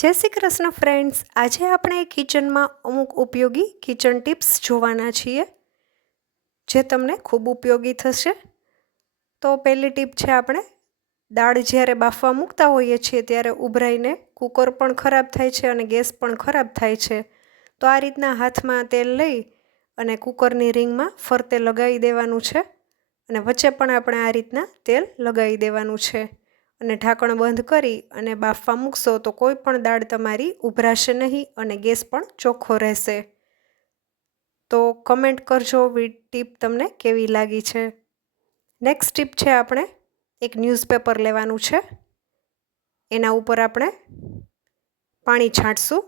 જય શ્રી કૃષ્ણ ફ્રેન્ડ્સ આજે આપણે કિચનમાં અમુક ઉપયોગી કિચન ટિપ્સ જોવાના છીએ, જે તમને ખૂબ ઉપયોગી થશે. તો પહેલી ટીપ છે આપણે, દાળ જ્યારે બાફવા મૂકતા હોઈએ છીએ ત્યારે ઉભરાઈને કુકર પણ ખરાબ થાય છે અને ગેસ પણ ખરાબ થાય છે. તો આ રીતના હાથમાં તેલ લઈ અને કુકરની રિંગમાં ફરતે લગાવી દેવાનું છે અને વચ્ચે પણ આપણે આ રીતના તેલ લગાવી દેવાનું છે. અને ઢાંકણ બંધ કરી અને બાફવા મૂકશો તો કોઈ પણ દાળ તમારી ઉભરાશે નહીં અને ગેસ પણ ચોખ્ખો રહેશે. તો કમેન્ટ કરજો ટીપ તમને કેવી લાગી છે. નેક્સ્ટ ટીપ છે આપણે એક ન્યૂઝપેપર લેવાનું છે. એના ઉપર આપણે પાણી છાંટશું.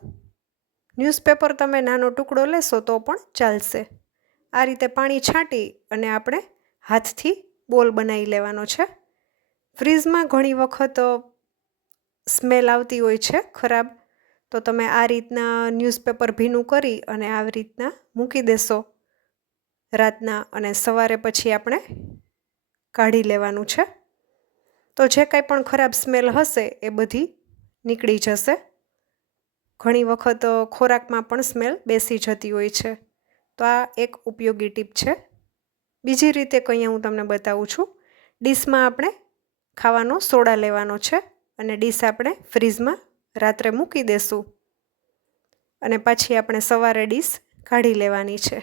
ન્યૂઝપેપર તમે નાનો ટુકડો લેશો તો પણ ચાલશે. આ રીતે પાણી છાંટી અને આપણે હાથથી બોલ બનાવી લેવાનો છે. ફ્રીઝમાં ઘણી વખત સ્મેલ આવતી હોય છે ખરાબ, તો તમે આ રીતના ન્યૂઝપેપર ભીનું કરી અને આવી રીતના મૂકી દેશો રાતના અને સવારે પછી આપણે કાઢી લેવાનું છે. તો જે કાંઈ પણ ખરાબ સ્મેલ હશે એ બધી નીકળી જશે. ઘણી વખત ખોરાકમાં પણ સ્મેલ બેસી જતી હોય છે. તો આ એક ઉપયોગી ટીપ છે. બીજી રીતે કંઈ હું તમને બતાવું છું. ડીશમાં આપણે ખાવાનો સોડા લેવાનો છે અને ડીશ આપણે ફ્રીઝમાં રાત્રે મૂકી દેશું. અને પછી આપણે સવારે ડીશ કાઢી લેવાની છે.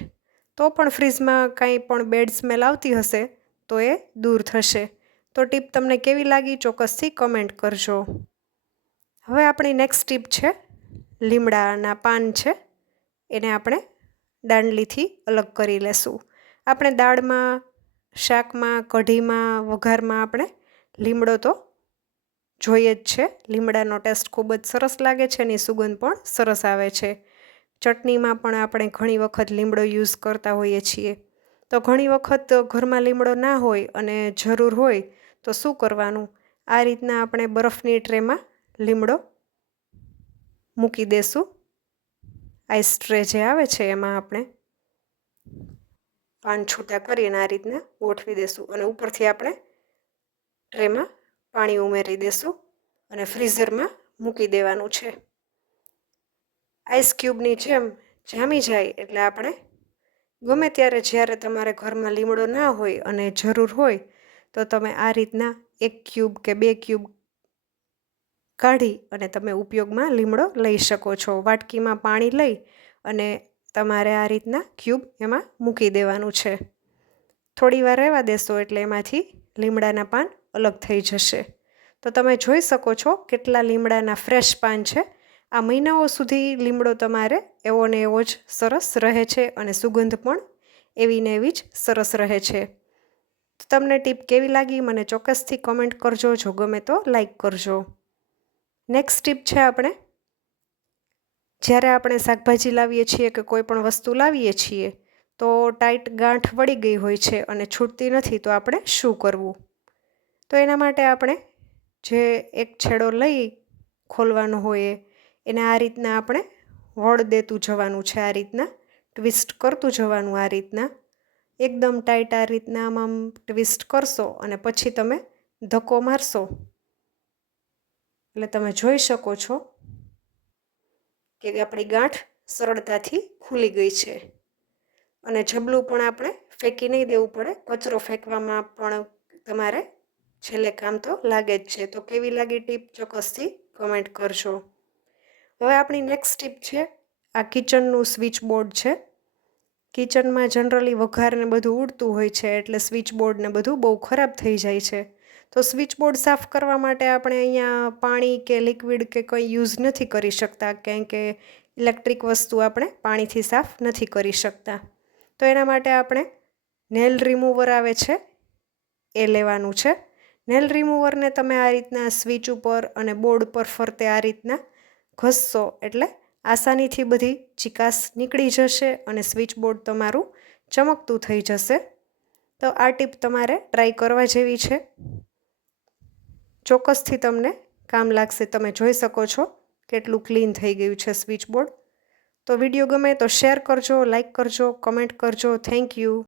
તો પણ ફ્રીઝમાં કાંઈ પણ બેડ સ્મેલ આવતી હશે તો એ દૂર થશે. તો ટીપ તમને કેવી લાગી ચોક્કસથી કમેન્ટ કરજો. હવે આપણી નેક્સ્ટ ટીપ છે, લીમડાના પાન છે, એને આપણે દાંડલીથી અલગ કરી લેશું. આપણે દાળમાં, શાકમાં, કઢીમાં, વઘારમાં આપણે લીમડો તો જોઈએ જ છે. લીમડાનો ટેસ્ટ ખૂબ જ સરસ લાગે છે એની સુગંધ પણ સરસ આવે છે. ચટણીમાં પણ આપણે ઘણી વખત લીમડો યુઝ કરતા હોઈએ છીએ. તો ઘણી વખત ઘરમાં લીમડો ના હોય અને જરૂર હોય તો શું કરવાનું? આ રીતના આપણે બરફની ટ્રેમાં લીમડો મૂકી દેશું. આઈસ ટ્રે જે આવે છે એમાં આપણે પાન છૂટા કરીને આ રીતના ગોઠવી દેશું અને ઉપરથી આપણે ટ્રેમાં પાણી ઉમેરી દેશું અને ફ્રીઝરમાં મૂકી દેવાનું છે. આઈસ ક્યુબની જેમ જામી જાય એટલે આપણે ગમે ત્યારે જ્યારે તમારે ઘરમાં લીમડો ના હોય અને જરૂર હોય તો તમે આ રીતના એક ક્યુબ કે બે ક્યુબ કાઢી અને તમે ઉપયોગમાં લીમડો લઈ શકો છો. વાટકીમાં પાણી લઈ અને તમારે આ રીતના ક્યુબ એમાં મૂકી દેવાનું છે. થોડી વાર રહેવા દેશો એટલે એમાંથી લીમડાના પાન અલગ થઈ જશે. તો તમે જોઈ શકો છો કેટલા લીમડાના ફ્રેશ પાન છે. આ મહિનાઓ સુધી લીમડો તમારે એવો ને એવો જ સરસ રહે છે અને સુગંધ પણ એવી ને એવી જ સરસ રહે છે. તમને ટીપ કેવી લાગી મને ચોક્કસથી કમેન્ટ કરજો. જો ગમે તો લાઈક કરજો. નેક્સ્ટ ટીપ છે આપણે. જ્યારે આપણે શાકભાજી લાવીએ છીએ કે કોઈ પણ વસ્તુ લાવીએ છીએ, તો ટાઈટ ગાંઠ વળી ગઈ હોય છે અને છૂટતી નથી, તો આપણે શું કરવું? તો એના માટે આપણે જે એક છેડો લઈ ખોલવાનો હોય એને આ રીતના આપણે વળ દેતું જવાનું છે, આ રીતના ટ્વિસ્ટ કરતું જવાનું આ રીતના. એકદમ ટાઈટ આ રીતના આમ ટ્વિસ્ટ કરશો અને પછી તમે ધક્કો મારશો. એટલે તમે જોઈ શકો છો કે આપણી ગાંઠ સરળતાથી ખુલી ગઈ છે. અને જબલું પણ આપણે ફેંકી નહીં દેવું પડે, કચરો ફેંકવામાં પણ તમારે છેલ્લે કામ તો લાગે જ છે. તો કેવી લાગી ટીપ ચોક્કસથી કમેન્ટ કરશો. હવે આપણી નેક્સ્ટ ટીપ છે, આ કિચનનું સ્વિચ બોર્ડ છે. કિચનમાં જનરલી વઘારને બધું ઉડતું હોય છે, એટલે સ્વિચ બોર્ડને બધું બહુ ખરાબ થઈ જાય છે. તો સ્વિચ બોર્ડ સાફ કરવા માટે આપણે અહીંયા પાણી કે લિક્વિડ કે કંઈ યુઝ નથી કરી શકતા, કેમ કે ઇલેક્ટ્રિક વસ્તુ આપણે પાણીથી સાફ નથી કરી શકતા. તો એના માટે આપણે નેલ રિમૂવર આવે છે, એ લેવાનું છે. નેલ રિમૂવરને તમે આ રીતના સ્વિચ ઉપર અને બોર્ડ પર ફરતે આ રીતના ઘસશો એટલે આસાનીથી બધી ચિકાસ નીકળી જશે અને સ્વિચ બોર્ડ તમારું ચમકતું થઈ જશે. તો આ ટીપ તમારે ટ્રાય કરવા જેવી છે. ચોક્કસથી તમને કામ લાગશે. તમે જોઈ શકો છો કેટલું ક્લીન થઈ ગયું છે સ્વિચ બોર્ડ તો વીડિયો ગમે તો શેર કરજો લાઇક કરજો કમેન્ટ કરજો. Thank you